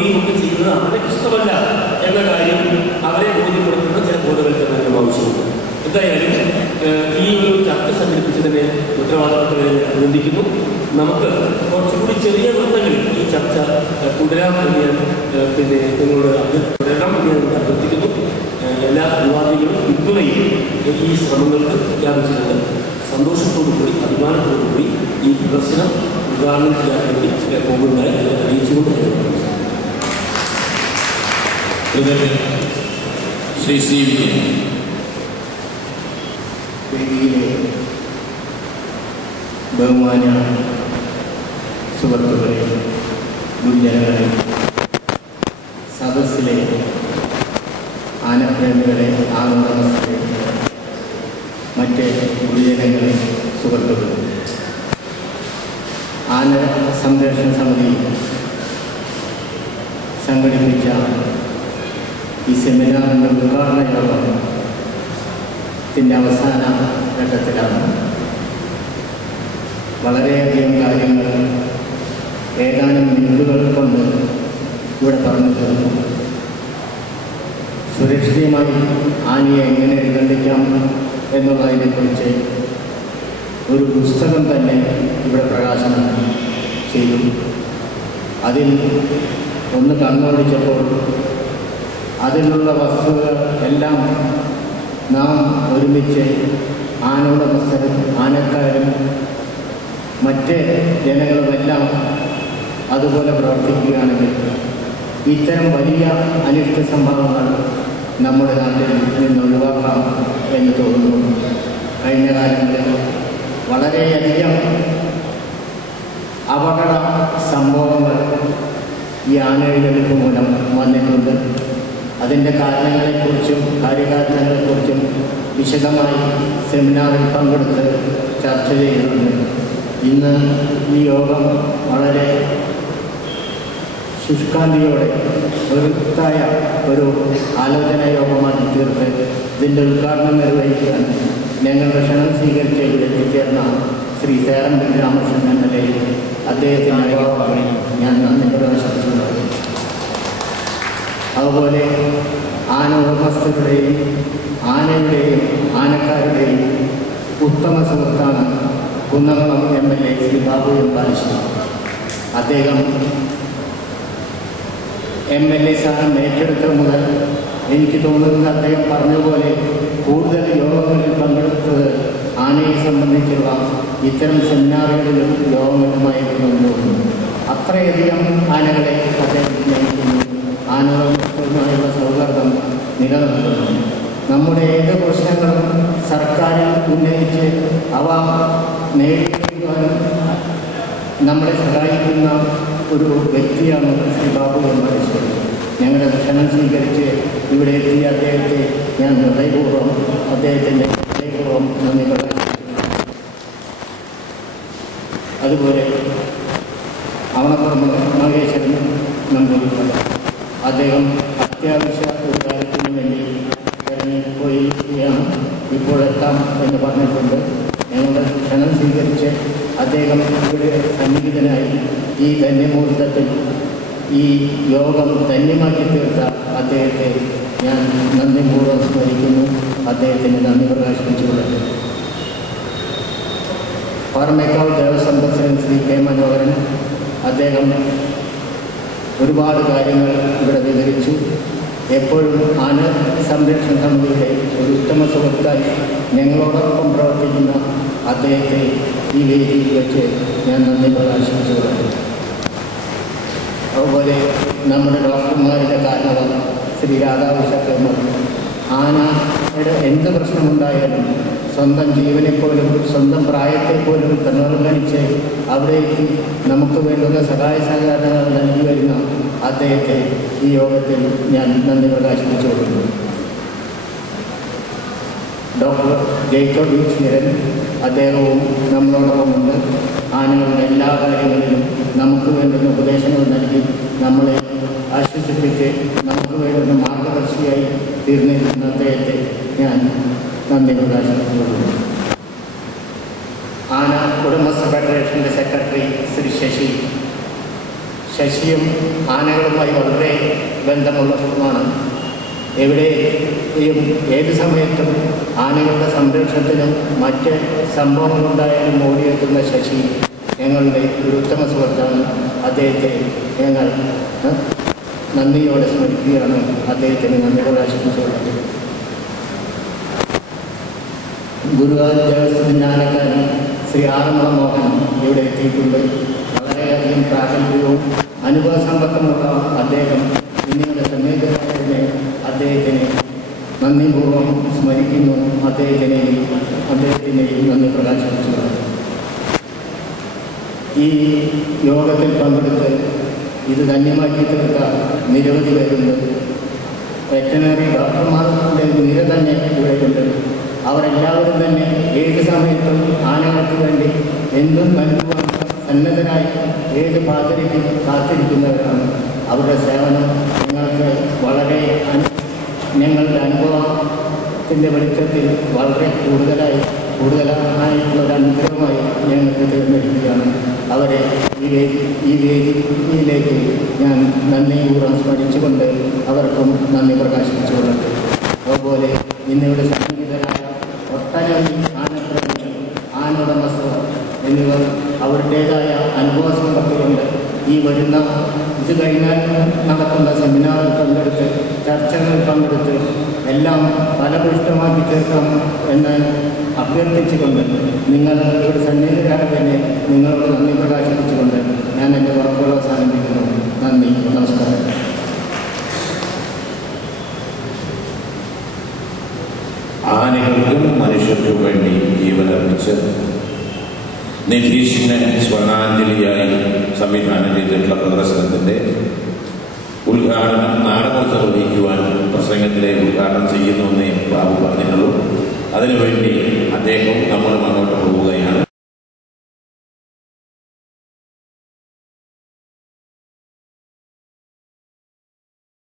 പറയുകയും ഒക്കെ ചെയ്യുന്നത് അവർക്ക് ഇഷ്ടമല്ല എന്ന കാര്യം അവരെ ബോധ്യപ്പെടുത്തുന്ന ചില ബോധവൽക്കരണം ആവശ്യമുണ്ട്. എന്തായാലും ഈ ഒരു ചർച്ച സംഘടിപ്പിച്ചതിനെ ഉത്തരവാദിത്തങ്ങളെ അഭിനന്ദിക്കുന്നു. നമുക്ക് കുറച്ചുകൂടി ചെറിയ വൃത്തങ്ങളിൽ ഈ ചർച്ച തുടരാമെന്ന് ഞാൻ നിങ്ങളോട് തുടരണം എന്ന് ഞാൻ അഭ്യർത്ഥിക്കുന്നു. എല്ലാ വിവാദികളും പിന്തുണയും ഈ ശ്രമങ്ങൾക്ക് പ്രഖ്യാപിച്ചിട്ടുണ്ട്. സന്തോഷത്തോടുകൂടി അഭിമാനത്തോടുകൂടി ഈ പ്രദർശനം ഉദ്ഘാടനം ചെയ്യാൻ വേണ്ടി പോകുന്നതായി അറിയിച്ചുകൊണ്ട് ശ്രീ സി വേദിയിലെ ബഹുമാന്യ സുഹൃത്തുക്കളെ, ഗുരുജനങ്ങളെ, സദസ്സിലെ ആനപ്രേമികളെ, ആനന്ദമസ്തരെ, മറ്റ് ഗുരുജനങ്ങളെ, സുഹൃത്തുക്കളെ, ആന സംരക്ഷണ സമിതി സംഘടിപ്പിച്ച ഈ സെമിനാറിൻ്റെ ഉദ്ഘാടന യോഗത്തിൻ്റെ അവസാന ഘട്ടത്തിലാണ്. വളരെയധികം കാര്യങ്ങൾ ഏതാനും മിനിറ്റുകൾ കൊണ്ട് ഇവിടെ പറഞ്ഞു തീർന്നു. സുരക്ഷിതമായി ആനയെ എങ്ങനെ എഴുന്നള്ളിക്കാം എന്നുള്ളതിനെക്കുറിച്ച് ഒരു പുസ്തകം തന്നെ ഇവിടെ പ്രകാശനം ചെയ്തു. അതിൽ ഒന്ന് കണ്ണോടിച്ചപ്പോൾ അതിലുള്ള വസ്തുക്കൾ എല്ലാം നാം ഒരുമിച്ച് ആനോടമസ്ഥരും ആനക്കാരും മറ്റ് ജനങ്ങളുമെല്ലാം അതുപോലെ പ്രവർത്തിക്കുകയാണെങ്കിൽ ഇത്തരം വലിയ അനിഷ്ട സംഭവങ്ങൾ നമ്മുടെ നാട്ടിൽ നിന്ന് ഒഴിവാക്കാം എന്ന് തോന്നുന്നു. കഴിഞ്ഞ കാലങ്ങളിൽ വളരെയധികം അപകട സംഭവങ്ങൾ ഈ ആനയെഴുന്നള്ളിപ്പ് മൂലം വന്നിട്ടുണ്ട്. അതിൻ്റെ കാരണങ്ങളെക്കുറിച്ചും കാര്യകാരണങ്ങളെക്കുറിച്ചും വിശദമായി സെമിനാറിൽ പങ്കെടുത്ത് ചർച്ച ചെയ്യുന്നുണ്ട്. ഇന്ന് ഈ യോഗം വളരെ ശുഷ്കാന്തിയോടെ വൃത്തായ ഒരു ആലോചന യോഗമാക്കി തീർത്ത് ഇതിൻ്റെ ഉദ്ഘാടനം നിർവഹിക്കാൻ ഞങ്ങളുടെ ക്ഷണം സ്വീകരിച്ച് ഇവിടെ എത്തിച്ചേർന്ന ശ്രീ സേറമ്പൻ രാമകൃഷ്ണൻ MLA അദ്ദേഹത്തിൻ്റെ ഞാൻ നന്ദി പ്രകാശിപ്പിക്കുന്നു. അതുപോലെ ആന ഉടമസ്ഥരുടെയും ആനയുടെയും ആനക്കാരുടെയും ഉത്തമ സുഹൃത്താണ് കുന്നംകുളം MLA ശ്രീ ബാബു എം ബാലശ്ശേരി. അദ്ദേഹം MLA സ്ഥാനം ഏറ്റെടുത്തത് മുതൽ എനിക്ക് തോന്നുന്നത് അദ്ദേഹം പറഞ്ഞതുപോലെ കൂടുതൽ യോഗങ്ങളിൽ പങ്കെടുത്തത് ആനയെ സംബന്ധിച്ചുള്ള ഇത്തരം സെമിനാറുകളിലും യോഗങ്ങളുമായിരുന്നു എന്ന് തോന്നുന്നു. അത്രയധികം ആനകളെ അദ്ദേഹം സ്നേഹിക്കുന്നു. ആനകളുമായുള്ള സൗഹാർദ്ദം നിലനിർത്തുന്നു. നമ്മുടെ ഏത് പ്രശ്നങ്ങളും സർക്കാരിൽ ഉന്നയിച്ച് അവ നേടിയെടുക്കുവാനും നമ്മളെ സഹായിക്കുന്ന ഒരു വ്യക്തിയാണ് ശ്രീ ബാബു എം ബാലശ്ശേരി. ഞങ്ങളുടെ ക്ഷണം സ്വീകരിച്ച് ഇവിടെ എത്തിയ അദ്ദേഹത്തെ ഞാൻ ഹൃദയപൂർവ്വം നന്ദി പ്രകാശിപ്പിക്കുന്നു. അതുപോലെ അവണപ്പുറം മഹേശ്വരൻ നമ്പൂതിരിപ്പാട് അദ്ദേഹം അത്യാവശ്യ ഒരു കാര്യത്തിന് വേണ്ടി ഇറങ്ങിപ്പോയിരിക്കുകയാണ്. ഇപ്പോഴെത്താം എന്ന് പറഞ്ഞിട്ടുണ്ട്. ഞങ്ങളുടെ ക്ഷണം സ്വീകരിച്ച് അദ്ദേഹം ഇവിടെ സന്നിഹിതനായി ഈ ധന്യമുഹൂർത്തത്തിൽ ഈ യോഗം ധന്യമാക്കി തീർത്ത അദ്ദേഹത്തെ ഞാൻ നന്ദിപൂർവ്വം സ്മരിക്കുന്നു. അദ്ദേഹത്തിന് നന്ദി പ്രകാശിപ്പിച്ചുകൊള്ളട്ടെ. പാറമേക്കാവ് ദേവസ്വം പ്രസിഡന്റ് ശ്രീ കെ മനോഹരൻ അദ്ദേഹം ഒരുപാട് കാര്യങ്ങൾ ഇവിടെ വിവരിച്ചു. എപ്പോഴും ആന സംരക്ഷണ സമിതിയുടെ ഒരു ഉത്തമ സുഹൃത്തായി ഞങ്ങളോടൊപ്പം പ്രവർത്തിക്കുന്ന അദ്ദേഹത്തെ ഈ വേദിയിൽ വെച്ച് ഞാൻ നന്ദി പ്രകാശിപ്പിച്ചുകൊള്ളട്ടെ. അതുപോലെ നമ്മുടെ ഡോക്ടർമാരുടെ കാരണവർ ശ്രീ രാധാകൃഷ്ണൻ ആനയുടെ എന്ത് പ്രശ്നമുണ്ടായാലും സ്വന്തം ജീവനെപ്പോലും സ്വന്തം പ്രായത്തെപ്പോലും പുനർഗണിച്ച് അവിടേക്ക് നമുക്ക് വേണ്ടുന്ന സഹായ സഹകരണങ്ങൾ നൽകി വരുന്ന അദ്ദേഹത്തെ ഈ യോഗത്തിൽ ഞാൻ നന്ദി പ്രകാശിപ്പിച്ചു കൊടുക്കുന്നു. ഡോക്ടർ ജേക്കബ് ഈശ്വരൻ അദ്ദേഹവും നമ്മളോടൊപ്പമുണ്ട്. ആനകളുടെ എല്ലാ കാര്യങ്ങളിലും നമുക്ക് വേണ്ടുന്ന ഉപദേശങ്ങൾ നൽകി നമ്മളെ ആശ്വസിപ്പിച്ച് നമുക്ക് വേണ്ടുന്ന മാർഗദർശിയായി തീർന്നിരിക്കുന്ന അദ്ദേഹത്തെ ഞാൻ നന്ദി പ്രകാശിപ്പിക്കുന്നു. ആന ഉടമസ്ഥ ഫെഡറേഷൻ്റെ സെക്രട്ടറി ശ്രീ ശശിയും ആനകളുമായി വളരെ ബന്ധമുള്ളതുമാണ്. എവിടെയും ഏത് സമയത്തും ആനകളുടെ സംരക്ഷണത്തിനും മറ്റ് സംഭവങ്ങളുണ്ടായാലും ഓടിയെത്തുന്ന ശശി ഞങ്ങളുടെ ഒരു ഉത്തമ സുഹൃത്താണ്. അദ്ദേഹത്തെ ഞങ്ങൾ നന്ദിയോടെ സ്മരിക്കുകയാണ്. അദ്ദേഹത്തിന് നന്ദി പ്രകാശിപ്പിച്ചുകൊള്ളത്. ഗുരുവായൂർ ദേവസ്വത്തിൻ്റെ ആനക്കാരൻ ശ്രീ ആറന്മുള മോഹൻ ഇവിടെ എത്തിയിട്ടുണ്ട്. വളരെയധികം പ്രാഗൽഭ്യവും അനുഭവ സമ്പത്തുമുള്ള അദ്ദേഹം ഇന്നിയുടെ സന്നിധിതനെ അദ്ദേഹത്തിനെ നന്ദിപൂർവ്വം സ്മരിക്കുന്നു. അദ്ദേഹത്തിനെയും നന്ദി പ്രകാശിപ്പിച്ചുകൊണ്ട് ഈ യോഗത്തിൽ പങ്കെടുത്ത് ഇത് ധന്യമാക്കി തീർത്ത നിരവധി പേരുണ്ട്. വെറ്റനറി ഡോക്ടർമാരുടെ നിര തന്നെ ഇവിടെയുണ്ട്. അവരെല്ലാവരും തന്നെ ഏത് സമയത്തും ആനകൾക്ക് വേണ്ടി എന്തും നൽകുവാൻ സന്നദ്ധരായി ഏത് പാതിരിക്കും കാത്തിരിക്കുന്നവരാണ്. അവരുടെ സേവനം ഞങ്ങൾക്ക് വളരെ ഞങ്ങളുടെ അനുഭവത്തിൻ്റെ വെളിച്ചത്തിൽ വളരെ കൂടുതലായിട്ടുള്ള ഒരു അനുഗ്രഹമായി ഞങ്ങൾക്ക് തിരഞ്ഞെടുക്കുകയാണ്. അവരെ ഈ വേദിയിലേക്ക് ഞാൻ നന്ദിപൂർവ്വം സ്മരിച്ചുകൊണ്ട് അവർക്കും നന്ദി പ്രകാശിപ്പിച്ചുകൊള്ളുന്നു. അതുപോലെ ഇന്നിവിടെ സന്നിഹിതരായ ഒട്ടനവധി ആനപ്രേമികൾ, ആനോടമസ്ഥർ എന്നിവർ അവരുടേതായ അനുഭവ സമ്പത്തുകൊണ്ട് ഈ വരുന്ന ഇത് കഴിഞ്ഞാൽ നടക്കുന്ന സെമിനാറിൽ പങ്കെടുത്ത് ചർച്ചകളിൽ പങ്കെടുത്ത് എല്ലാം ഫലപുഷ്ടമാക്കി തീർക്കണം എന്ന് അഭ്യർത്ഥിച്ചുകൊണ്ട് നിങ്ങൾ ഇവിടെ സന്നിഹിതരായ തന്നെ നിങ്ങളോട് നന്ദി പ്രകാശിപ്പിച്ചുകൊണ്ട് ഞാൻ എൻ്റെ വാക്കുകൾ അവസാനിപ്പിക്കുന്നു. നന്ദി, നമസ്കാരം. ആനകൾക്കും മനുഷ്യർക്കും വേണ്ടി ജീവനർപ്പിച്ച് നിധീഷിനെ സ്വർണാഞ്ജലിയായി സംവിധാനം ചെയ്തിട്ടുള്ള പ്രദർശനത്തിൻ്റെ ഉദ്ഘാടനം നാടകോത്സവം നിർവഹിക്കുവാൻ പ്രസംഗത്തിലെ ഉദ്ഘാടനം ചെയ്യുന്നുവെന്നേ ബാബു പറഞ്ഞിട്ടുള്ളൂ. അതിനുവേണ്ടി അദ്ദേഹം നമ്മളും അങ്ങോട്ട്